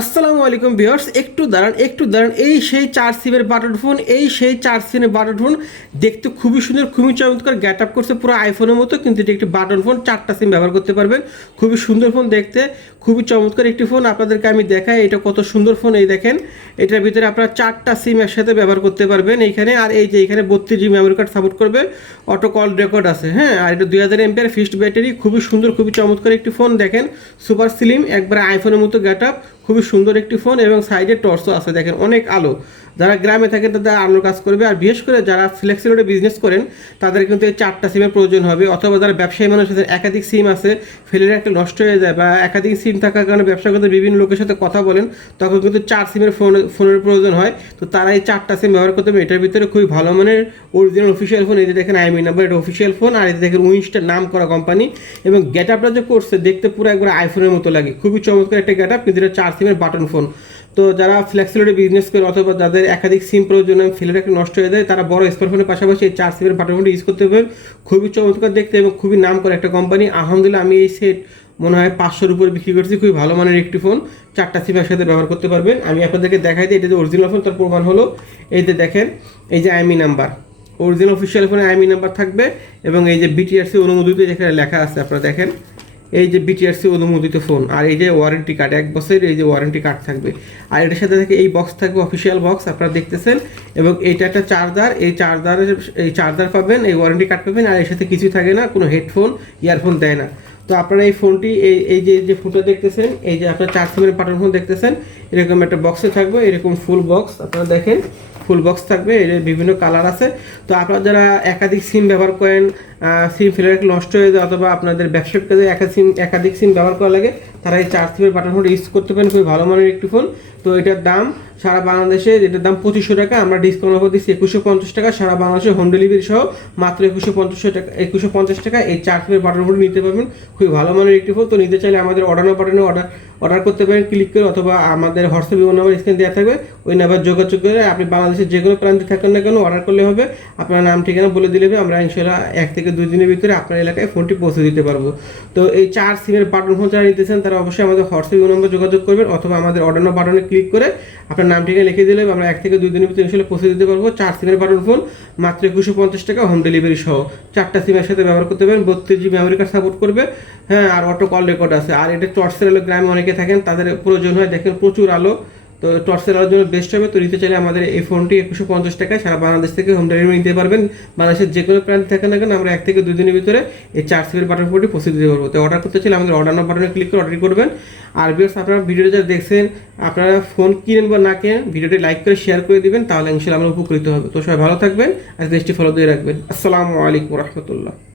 আসসালামু আলাইকুম ভিউয়ার্স, একটু দাঁড়ান এই সেই 4 সিমের বাটন ফোন, এই সেই 4 সিমের বাটন ফোন। দেখতে খুবই সুন্দর, খুবই চমৎকার, গেট আপ করছে পুরো আইফোনের মতো, কিন্তু এটি একটি বাটন ফোন, 4টা সিম ব্যবহার করতে পারবেন। খুবই সুন্দর ফোন দেখতে, খুবই চমৎকার একটি ফোন। আপনাদেরকে আমি দেখাই এটা কত সুন্দর ফোন। এই দেখেন, এটার ভিতরে আপনারা 4টা সিম একসাথে ব্যবহার করতে পারবেন এইখানে। আর এই যে এখানে 32 GB মেমোরি কার্ড সাপোর্ট করবে, অটো কল রেকর্ড আছে। হ্যাঁ, আর এটা 2000 এমপিআর ফিক্সড ব্যাটারি। খুবই সুন্দর, খুবই চমৎকার একটি ফোন। দেখেন, সুপার স্লিম, একবারে আইফোনের মতো গেট আপ, খুবই সুন্দর একটি ফোন। এবং সাইডে টর্চও আছে, দেখেন অনেক আলো। যারা গ্রামে থাকেন তাদের আলোর কাজ করবে। আর বিশেষ করে যারা ফ্লেক্সিলোডে বিজনেস করেন তাদের কিন্তু এই 4টা সিমের প্রয়োজন হবে। অথবা যারা ব্যবসায়ী মানুষ, তাদের একাধিক সিম আছে, ফেলে একটা নষ্ট হয়ে যায়, বা একাধিক সিম থাকার কারণে ব্যবসা করতে বিভিন্ন লোকের সাথে কথা বলেন, তখন কিন্তু 4 সিমের ফোনের প্রয়োজন হয়। তো তারা এই 4টা সিম ব্যবহার করতে হবে। এটার ভিতরে খুবই ভালো মানের অরিজিনাল অফিসিয়াল ফোন। এই যে দেখেন আইমি নাম্বার, এটা অফিসিয়াল ফোন। আর এই যে দেখেন উইন্সটার নাম করা কোম্পানি। এবং গেট আপটা যে করছে দেখতে পুরো একবার আইফোনের মতো লাগে, খুবই চমৎকার একটা গেট আপ। কিন্তু এটা 4 সিমের বাটন ফোন। তো যারা ফ্লেক্সিলোডে বিজনেস করে অথবা যাদের একাধিক সিম প্রয়োজন, ফিলের একটা নষ্ট হয়ে যায়, তারা বড় স্মার্টফোনের পাশাপাশি এই 4 সিমের বাটন ফোনটি ইউজ করতে পারবেন। খুবই চমৎকার দেখতে এবং খুবই নাম করা একটা কোম্পানি। আলহামদুলিল্লাহ, আমি এই সেট মনে হয় 500-র উপরে বিক্রি করছি। খুবই ভালো মানের একটি ফোন, 4টা সিম একসাথে ব্যবহার করতে পারবেন। আমি আপনাদেরকে দেখাই দিই, এটা যে অরিজিনাল ফোন তার প্রমাণ হলো এই যে দেখেন, এই যে আইমি নাম্বার, অরিজিনাল অফিসিয়াল ফোনে আইমি নাম্বার থাকবে। এবং এই যে বিটিআরসি অনুমোদিত যেখানে লেখা আছে, আপনারা দেখেন এই যে বিটিআরসি অনুমোদিত ফোন। আর এই যে ওয়ারেন্টি কার্ড, 1 বছরের এই যে ওয়ারেন্টি কার্ড থাকবে। আর এটার সাথে থাকে এই বক্স থাকবে, অফিসিয়াল বক্স আপনারা দেখতেছেন। এবং এইটা একটা চার্জার, এই চার্জার পাবেন, এই ওয়ারেন্টি কার্ড পাবেন। আর এর সাথে কিছু থাকে না, কোনো হেডফোন, ইয়ারফোন দেয় না। তো আপনারা এই ফোনটি এই যে ফোনটা দেখতেছেন, এই যে আপনার 4 সিমের বাটন ফোন দেখতেছেন, এরকম একটা বক্সে থাকবে, এরকম ফুল বক্স আপনারা দেখেন, ফুল বক্স থাকবে। এর বিভিন্ন কালার আছে। তো আপনারা যারা একাধিক সিম ব্যবহার করেন, সিম ফেলে রাখলে নষ্ট হয়ে যায়, অথবা আপনাদের ব্যবসার কাজে একাধিক সিম ব্যবহার করা লাগে, তারা এই 4 সিমের বাটন ফোন ইউজ করতে পারেন। খুবই ভালো মানের একটি ফোন। তো এটার দাম সারা বাংলাদেশে, এটার দাম 2500 টাকা, আমরা ডিসকাউন্ট অফার দিচ্ছি 2150 টাকা। সারা বাংলাদেশে হোম ডেলিভারি সহ মাত্র 2150 টাকা এই 4 সিমের বাটন ফোন নিতে পারবেন। খুবই ভালো মানের একটি ফোন। তো নিতে চাইলে আমাদের অর্ডার বাটনে অর্ডার করতে পারেন ক্লিক করে, অথবা আমাদের হোয়াটসঅ্যাপ নাম্বার স্ক্রিন দেওয়া থাকবে, ওই নাম্বার যোগাযোগ করে আপনি বাংলাদেশের যে কোনো প্রান্তে থাকেন না কেন অর্ডার করলে হবে। আপনার নাম ঠিকানা বলে দিলে হবে, আমরা ইনশাল্লাহ 1 থেকে 2 দিনের ভিতরে আপনার এলাকায় ফোনটি পৌঁছে দিতে পারবো। তো এই 4 সিমের বাটন ফোন যারা নিতেছেন তারা অবশ্যই আমাদের হোয়াটসঅ্যাপ নাম্বার যোগাযোগ করবেন, অথবা আমাদের অর্ডার বাটনে ক্লিক করে আপনার নাম ঠিকানা লিখে দিলে আমরা 1 থেকে 2 দিনের ভিতরে ইনশাল্লাহ পৌঁছে দিতে পারবো। 4 সিমের বাটন ফোন মাত্র 2150 টাকা, হোম ডেলিভারি সহ। 4টা সিমের সাথে ব্যবহার করতে পারেন, 32 GB মেমোরি কার্ড সাপোর্ট করবে। হ্যাঁ, আর অটো কল রেকর্ড আছে। আর এটা টর্চের আলো, গ্রামে অনেকে থাকেন তাদের প্রয়োজন হয়, দেখেন প্রচুর আলো। তো টর্চের আলোর জন্য বেস্ট হবে। তো নিতে চাইলে আমাদের এই ফোনটি 2150 টাকায় সারা বাংলাদেশ থেকে হোম ডেলিভারি নিতে পারবেন। বাংলাদেশের যে কোনো প্রান্তে থাকেন না কেন আমরা 1 থেকে 2 দিনের ভিতরে এই 4 সিমের বাটন ফোনটি পৌঁছে দিতে পারবো। তো অর্ডার করতে চাইলে আমাদের অর্ডার বাটনে ক্লিক করে অর্ডার করবেন। আর ভিউয়ার্স, আপনারা ভিডিওটা যা দেখছেন, আপনারা ফোন কিনেন বা না কেনেন, ভিডিওটি লাইক করে শেয়ার করে দিবেন, তাহলে ইনশাআল্লাহ আমরা উপকৃত হবে। তো সবাই ভালো থাকবেন, আর পেজটি ফলো দিয়ে রাখবেন। আসসালামু আলাইকুম রহমতুল্লাহ।